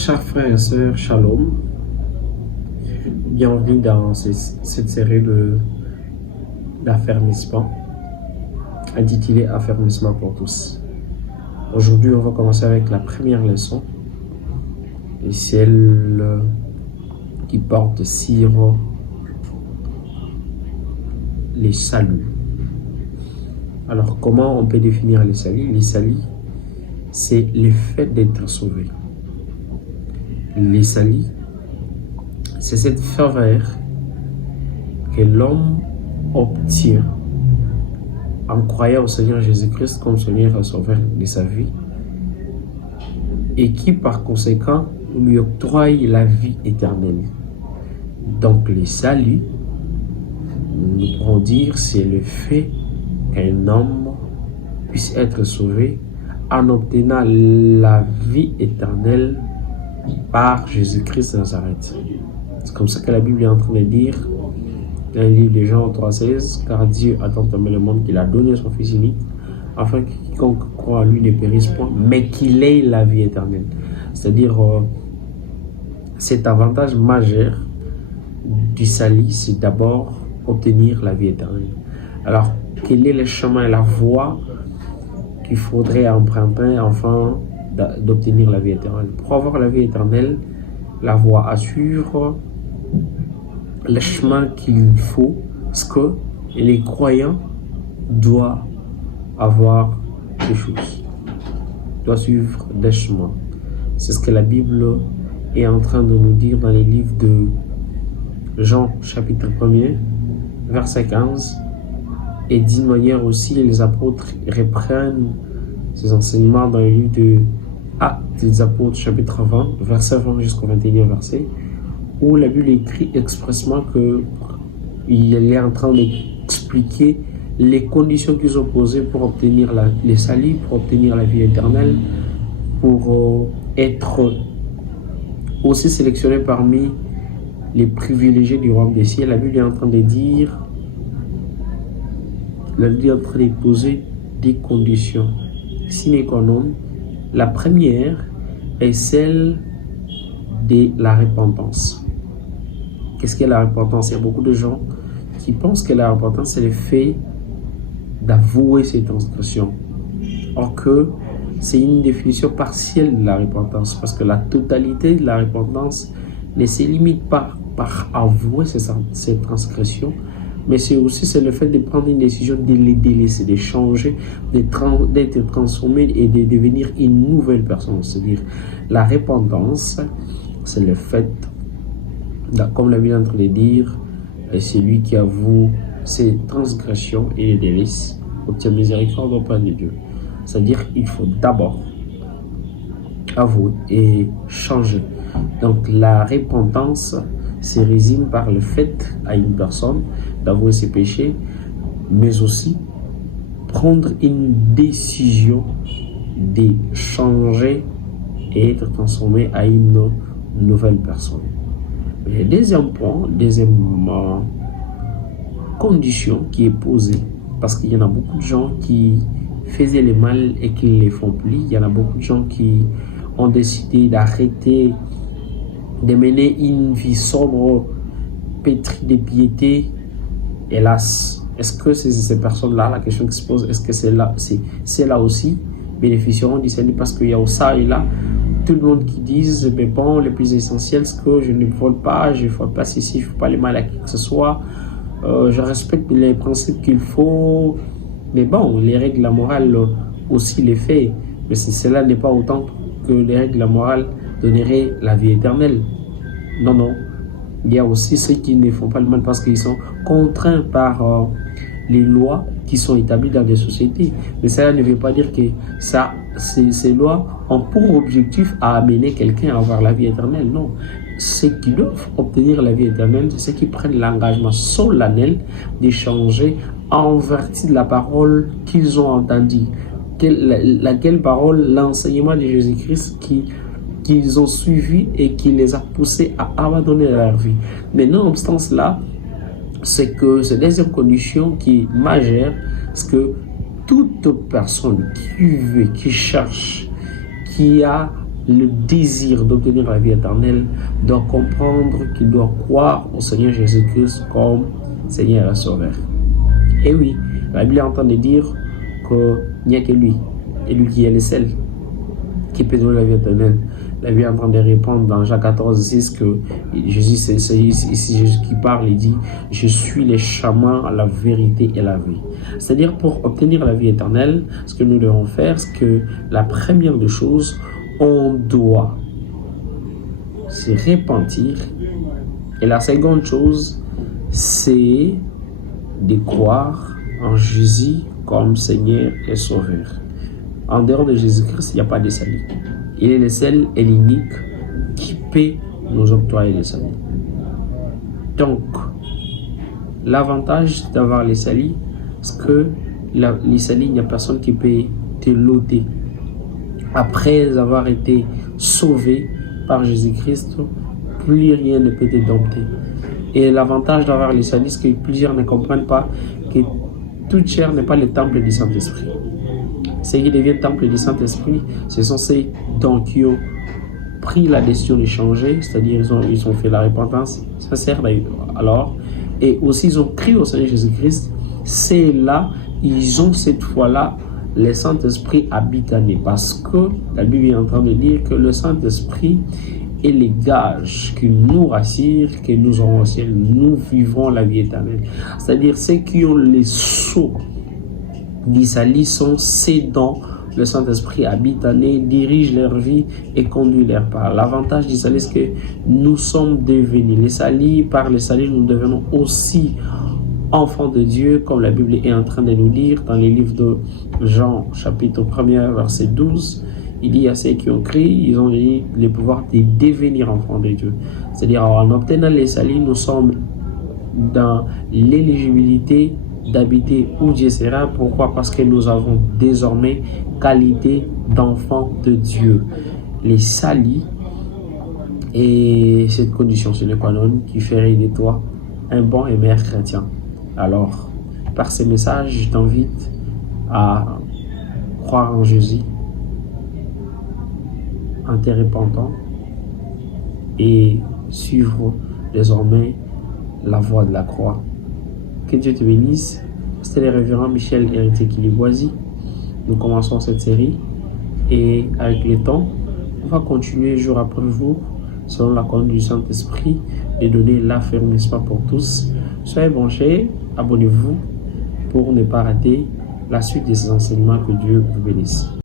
Chers frères et sœurs, Shalom. Bienvenue dans cette série d'affermissement intitulée Affermissement pour tous. Aujourd'hui, on va commencer avec la première leçon, et celle qui porte sur les saluts. Alors, comment on peut définir les saluts? Les saluts, c'est le fait d'être sauvé. Les saluts, c'est cette faveur que l'homme obtient en croyant au Seigneur Jésus-Christ comme Seigneur et Sauveur de sa vie, et qui par conséquent lui octroie la vie éternelle. Donc les saluts, nous pourrons dire, c'est le fait qu'un homme puisse être sauvé en obtenant la vie éternelle par Jésus-Christ de Nazareth. C'est comme ça que la Bible est en train de dire dans le livre de Jean 3,16, car Dieu a tant aimé le monde qu'il a donné son Fils unique, afin que quiconque croit en lui ne périsse point, mais qu'il ait la vie éternelle. C'est-à-dire, cet avantage majeur du salut, c'est d'abord obtenir la vie éternelle. Alors, quel est le chemin, la voie qu'il faudrait emprunter afin d'obtenir la vie éternelle? Pour avoir la vie éternelle, la voie assure le chemin qu'il faut, parce que les croyants doivent avoir des choses, doivent suivre des chemins. C'est ce que la Bible est en train de nous dire dans les livres de Jean, chapitre 1er, verset 15, et d'une manière aussi, les apôtres reprennent ces enseignements dans le livre de Actes des apôtres, chapitre 20, verset 20 jusqu'au 21e verset, où la Bible écrit expressement qu'il est en train d'expliquer les conditions qu'ils ont posées pour obtenir les saluts, pour obtenir la vie éternelle, pour être aussi sélectionné parmi les privilégiés du royaume des cieux. La Bible est en train de dire, la Bible est en train de poser des conditions sine qua non. La première est celle de la repentance. Qu'est-ce qu'est la repentance? Il y a beaucoup de gens qui pensent que la repentance, c'est le fait d'avouer ses transgressions. Or que c'est une définition partielle de la repentance, parce que la totalité de la repentance ne se limite pas par avouer ses transgressions, mais c'est le fait de prendre une décision, de les délaisser, de changer, d'être transformé et de devenir une nouvelle personne. C'est-à-dire, la repentance, c'est le fait, comme la Bible est en train de dire, c'est lui qui avoue ses transgressions et les délaisse, obtient miséricorde auprès de Dieu. C'est-à-dire, il faut d'abord avouer et changer. Donc, la repentance se résume par le fait à une personne d'avouer ses péchés, mais aussi prendre une décision de changer et être transformé à une nouvelle personne. Le deuxième point, deuxième condition qui est posée, parce qu'il y en a beaucoup de gens qui faisaient le mal et qui ne le font plus. Il y en a beaucoup de gens qui ont décidé d'arrêter de mener une vie sobre, pétrie de piété. Hélas, est-ce que ces personnes-là, la question qui se pose, est-ce que c'est là aussi bénéficieront du salut? Parce qu'il y a ça et là, tout le monde qui disent, mais bon, le plus essentiel, c'est que je ne vole pas, je ne vole pas ceci, je ne fais pas le mal à qui que ce soit, je respecte les principes qu'il faut, mais bon, les règles de la morale aussi les fait, mais cela n'est pas autant que les règles de la morale donneraient la vie éternelle. Non, non. Il y a aussi ceux qui ne font pas le mal parce qu'ils sont contraints par les lois qui sont établies dans des sociétés. Mais cela ne veut pas dire que ces lois ont pour objectif à amener quelqu'un à avoir la vie éternelle. Non. Ceux qui doivent obtenir la vie éternelle, c'est ceux qui prennent l'engagement solennel d'échanger en vertu de la parole qu'ils ont entendue. Laquelle parole? L'enseignement de Jésus-Christ qu'ils ont suivi et qui les a poussés à abandonner leur vie. Mais nonobstant cela, c'est que cette deuxième condition qui est majeure, c'est que toute personne qui veut, qui cherche, qui a le désir d'obtenir la vie éternelle doit comprendre qu'il doit croire au Seigneur Jésus-Christ comme Seigneur et Sauveur. Et oui, la Bible est en train de dire qu'il n'y a que lui, et lui qui est le seul qui peut donner la vie éternelle. La Bible est en train de répondre dans Jean 14, 6 que Jésus, c'est ici Jésus qui parle, il dit « Je suis le chemin, la vérité et la vie ». C'est-à-dire pour obtenir la vie éternelle, ce que nous devons faire, c'est que la première des choses, on doit se repentir. Et la seconde chose, c'est de croire en Jésus comme Seigneur et Sauveur. En dehors de Jésus-Christ, il n'y a pas de salut. Il est le seul et l'unique qui peut nous octroyer le salut. Donc, l'avantage d'avoir le salut, c'est que le salut, il n'y a personne qui peut te l'ôter. Après avoir été sauvé par Jésus-Christ, plus rien ne peut te dompter. Et l'avantage d'avoir le salut, c'est que plusieurs ne comprennent pas que toute chair n'est pas le temple du Saint-Esprit. Ceux qui deviennent temple du Saint-Esprit, ce sont ceux dont qui ont pris la décision de changer, c'est-à-dire ils ont fait la repentance sincère alors, et aussi ils ont cru au Seigneur Jésus-Christ. C'est là, ils ont cette fois-là, le Saint-Esprit habite en eux, parce que la Bible est en train de dire que le Saint-Esprit est le gage qui nous rassure que nous aurons au ciel, nous vivrons la vie éternelle. C'est-à-dire ceux qui ont les sceaux du salut sont ceux dont le Saint-Esprit habite en eux, dirige leur vie et conduit leur pas. L'avantage du salut, c'est que nous sommes devenus les saluts. Par le salut, nous devenons aussi enfants de Dieu, comme la Bible est en train de nous dire dans les livres de Jean, chapitre 1er, verset 12. Il dit à ceux qui ont crié, ils ont eu le pouvoir de devenir enfants de Dieu. C'est-à-dire, en obtenant les saluts, nous sommes dans l'éligibilité d'habiter où Dieu sera. Pourquoi? Parce que nous avons désormais qualité d'enfants de Dieu. Les saluts et cette condition sine qua non qui ferait de toi un bon et meilleur chrétien. Alors, par ces messages, je t'invite à croire en Jésus en te repentant et suivre désormais la voie de la croix. Que Dieu te bénisse. C'était le révérend Michel Héritier Kiliboisi. Nous commençons cette série et avec le temps, on va continuer jour après jour selon la conduite du Saint-Esprit et donner l'affermissement pour tous. Soyez branchés, abonnez-vous pour ne pas rater la suite de ces enseignements. Que Dieu vous bénisse.